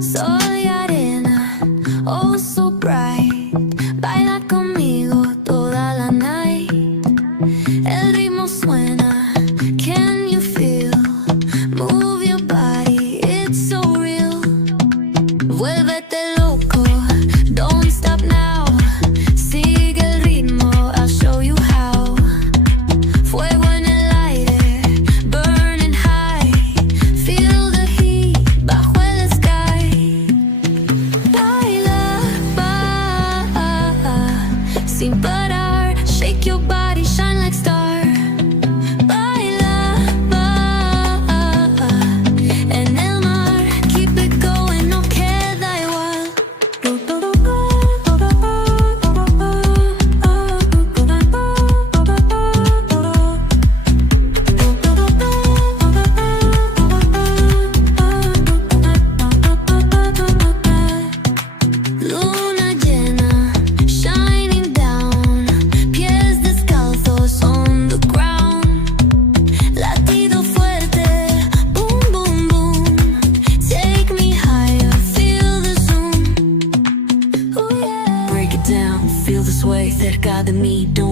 Sol y arena, oh so bright. Baila conmigo toda la night. El ritmo suena, can you feel? Move your body, it's so real. Vuélvete loco, don't stop now. Sigue el ritmo, I'll show you how. Fuego en el aire, burning high. Feel the heat bajo el sky. Baila, sin parar. Shake your body, shine like star. Baila, en el mar. Keep it going, no queda igual. Luna llena, shining down. Pies descalzos on the ground. Latido fuerte, boom, boom, boom. Take me higher, feel the zoom. Oh yeah. Break it down, feel the sway cerca de mí. Don't